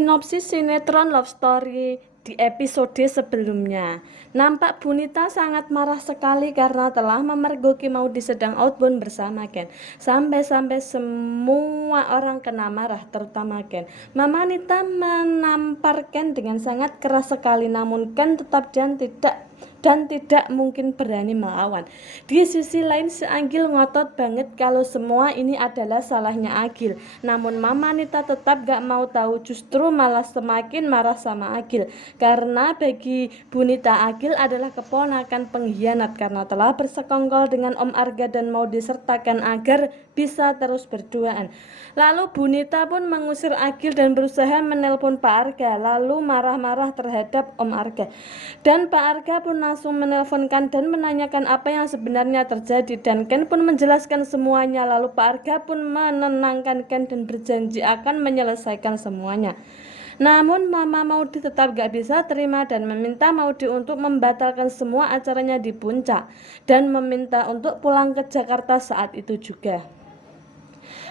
Sinopsis sinetron Love Story di episode sebelumnya. Nampak Bunita sangat marah sekali karena telah memergoki Maudy sedang outbound bersama Ken. Sampai-sampai semua orang kena marah, terutama Ken. Mama Nita menampar Ken dengan sangat keras sekali, namun Ken tetap dan tidak mungkin berani melawan. Di sisi lain, si Agil ngotot banget kalau semua ini adalah salahnya Agil. Namun Mama Nita tetap gak mau tahu, justru malah semakin marah sama Agil. Karena bagi Bunita, Agil adalah keponakan pengkhianat karena telah bersekongkol dengan Om Arga dan mau disertakan agar bisa terus berduaan. Lalu Bunita pun mengusir Agil dan berusaha menelpon Pak Arga, lalu marah-marah terhadap Om Arga. Dan Pak Arga pun langsung menelponkan dan menanyakan apa yang sebenarnya terjadi, dan Ken pun menjelaskan semuanya. Lalu Pak Arga pun menenangkan Ken dan berjanji akan menyelesaikan semuanya. Namun Mama Maudy tetap gak bisa terima dan meminta Maudy untuk membatalkan semua acaranya di puncak dan meminta untuk pulang ke Jakarta saat itu juga.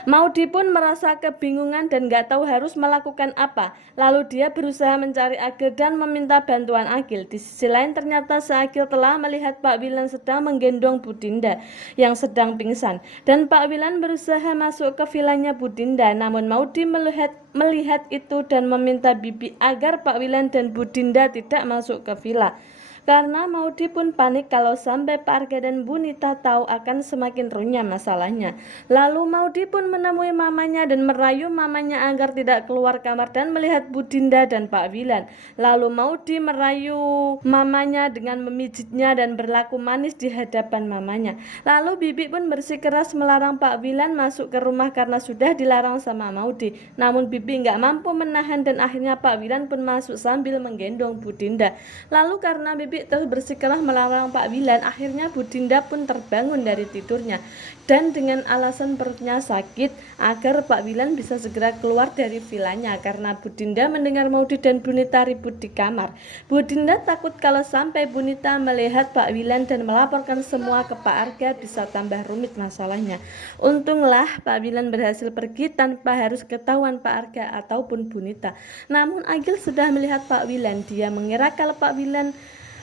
Maudy pun merasa kebingungan dan gak tahu harus melakukan apa. Lalu dia berusaha mencari Agil dan meminta bantuan Agil. Di sisi lain ternyata si Agil telah melihat Pak Wilan sedang menggendong Budinda yang sedang pingsan. Dan Pak Wilan berusaha masuk ke vilanya Budinda. Namun Maudy melihat itu dan meminta Bibi agar Pak Wilan dan Budinda tidak masuk ke villa. Karena Maudy pun panik kalau sampai Pak Arga dan Bunita tahu akan semakin runyam masalahnya. Lalu Maudy pun menemui mamanya dan merayu mamanya agar tidak keluar kamar dan melihat Budinda dan Pak Wilan. Lalu Maudy merayu mamanya dengan memijitnya dan berlaku manis di hadapan mamanya. Lalu Bibi pun bersikeras melarang Pak Wilan masuk ke rumah karena sudah dilarang sama Maudy. Namun Bibi nggak mampu menahan dan akhirnya Pak Wilan pun masuk sambil menggendong Budinda. Lalu karena Bibi terus bersikeras melarang Pak Wilan, akhirnya Budinda pun terbangun dari tidurnya dan dengan alasan perutnya sakit agar Pak Wilan bisa segera keluar dari vilanya. Karena Budinda mendengar Maudy dan Bunita ribut di kamar. Budinda takut kalau sampai Bunita melihat Pak Wilan dan melaporkan semua ke Pak Arga bisa tambah rumit masalahnya. Untunglah Pak Wilan berhasil pergi tanpa harus ketahuan Pak Arga ataupun Bunita. Namun Agil sudah melihat Pak Wilan. Dia mengira kalau Pak Wilan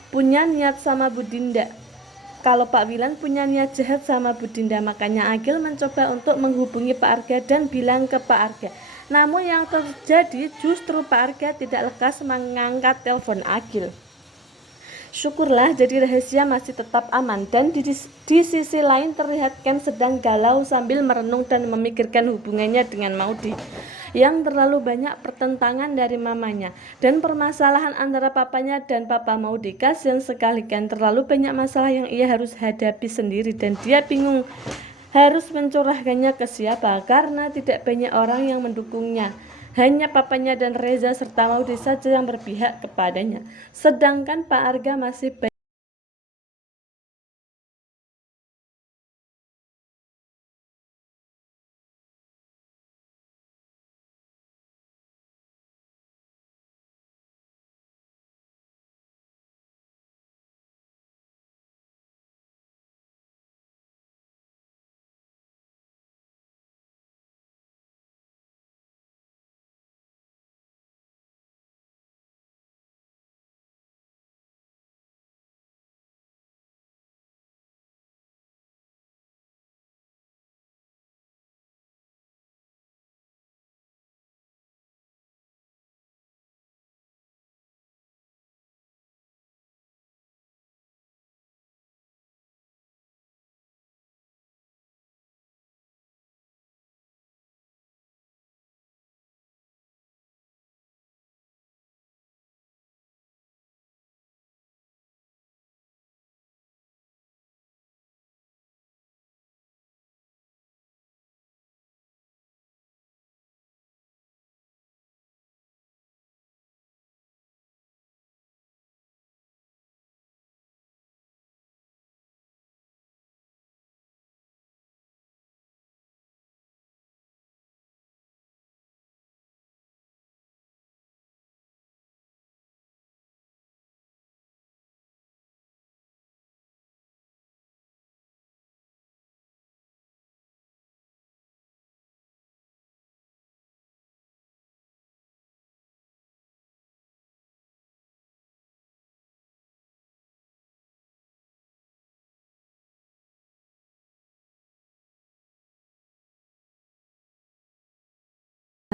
punya niat sama Budinda. Kalau Pak Wilan punya niat jahat sama Budinda, makanya Agil mencoba untuk menghubungi Pak Arga dan bilang ke Pak Arga. Namun yang terjadi justru Pak Arga tidak lekas mengangkat telepon Agil. Syukurlah, jadi rahasia masih tetap aman. Dan di sisi lain terlihat Ken sedang galau sambil merenung dan memikirkan hubungannya dengan Maudy yang terlalu banyak pertentangan dari mamanya dan permasalahan antara papanya dan papa Maudy. Kasian sekali Ken, terlalu banyak masalah yang ia harus hadapi sendiri dan dia bingung harus mencurahkannya ke siapa karena tidak banyak orang yang mendukungnya. Hanya papanya dan Reza serta Maudy saja yang berpihak kepadanya. Sedangkan Pak Arga masih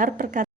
mendengar perkataan